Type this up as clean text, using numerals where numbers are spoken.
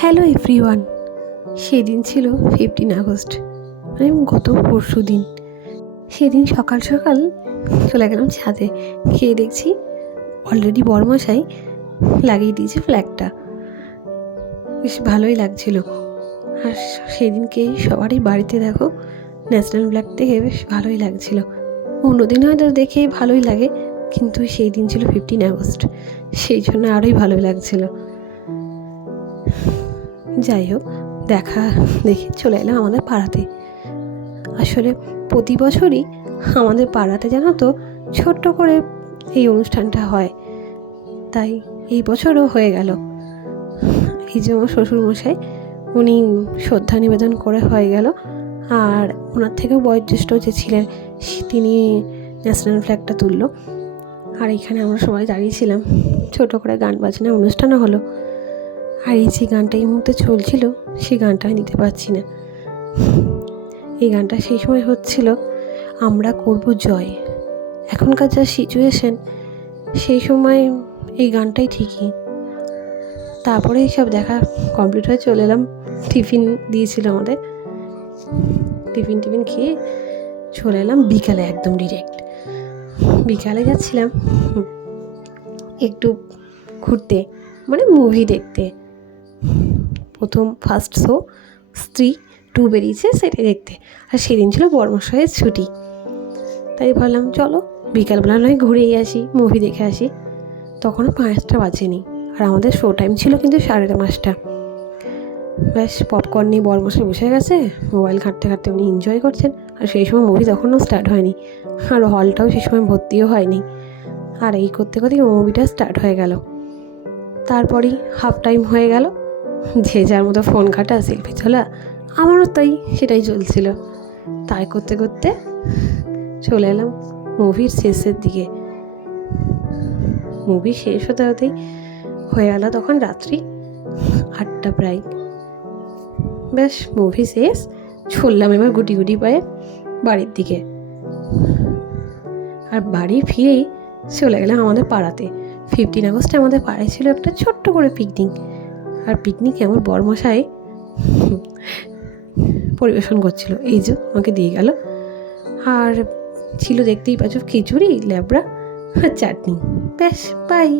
Hello everyone, সেদিন ছিল 15 August, মানে গত পরশু দিন। সেদিন সকাল সকাল চলে গেলাম ছাদে, খেয়ে দেখছি অলরেডি বড়মশাই লাগিয়ে দিয়েছে ফ্ল্যাগটা। বেশ ভালোই লাগছিল। আর সেদিনকে সবারই বাড়িতে দেখো ন্যাশনাল ফ্ল্যাগ দেখে বেশ ভালোই লাগছিল। অন্যদিন হয়তো দেখে ভালোই লাগে, কিন্তু সেই দিন ছিল 15 আগস্ট, সেই জন্য আরোই ভালোই লাগছিল। যাই হোক, দেখে চলে এলাম আমাদের পাড়াতে। আসলে প্রতি বছরই আমাদের পাড়াতে জানো তো ছোট্ট করে এই অনুষ্ঠানটা হয়, তাই এই বছরও হয়ে গেল। এই যে আমার শ্বশুরমশাই, উনি শ্রদ্ধা নিবেদন করে হয়ে গেল, আর ওনার থেকেও বয়োজ্যেষ্ঠ যে ছিলেন তিনি ন্যাশনাল ফ্ল্যাগটা তুললো। আর এখানে আমরা সবাই দাঁড়িয়েছিলাম, ছোট করে গান বাজনা অনুষ্ঠানও হলো। আর এই যে গানটা এই মুহূর্তে চলছিল, সেই গানটা আমি নিতে পারছি না। এই গানটা সেই সময় হচ্ছিল আমরা করব জয়। এখনকার যা সিচুয়েশন, সেই সময় এই গানটাই ঠিকই। তারপরে এইসব দেখা কমপ্লিট হয়ে চলে এলাম। টিফিন দিয়েছিল আমাদের, টিফিন খেয়ে চলে এলাম বিকালে, একদম ডিরেক্ট বিকালে যাচ্ছিলাম একটু ঘুরতে, মানে মুভি দেখতে। প্রথম ফার্স্ট শো স্ত্রী 2 বেরিয়েছে, সেটা দেখতে। আর সেদিন ছিল বড়মশাইয়ের ছুটি, তাই ভাবলাম চলো বিকালবেলা নয় ঘুরেই আসি, মুভি দেখে আসি। তখনও 5টা বাজেনি, আর আমাদের শো টাইম ছিল কিন্তু 5:30। ব্যাস পপকর্ন নিয়ে বড়মশাই বসে গেছে, মোবাইল ঘাঁটতে উনি এনজয় করছেন। আর সেই সময় মুভি তখনও স্টার্ট হয়নি, আর হলটাও সেই সময় ভর্তিও হয়নি। আর এই করতে মুভিটা স্টার্ট হয়ে গেল। তারপরেই হাফ টাইম হয়ে গেল, যে যার মতো ফোন ঘাটা, সেলফি তোলা, আমারও তাই সেটাই চলছিল। তাই করতে চলে এলাম মুভির শেষের দিকে। মুভি শেষ হতেই হয়ে গেল তখন রাত্রি 8টা প্রায়। ব্যাস মুভি শেষ, চললাম এবার গুটি পায়ে বাড়ির দিকে। আর বাড়ি ফিরেই চলে গেলাম আমাদের পাড়াতে। 15 আগস্টে আমাদের পাড়ায় ছিল একটা ছোট্ট করে পিকনিক। আর পিকনিকে আমার বড়মশাই পরিবেশন করছিল, এই যে আমাকে দিয়ে গেল। আর ছিল দেখতেই পাচ্ছ খিচুড়ি, ল্যাবড়া আর চাটনি। ব্যাস বাই।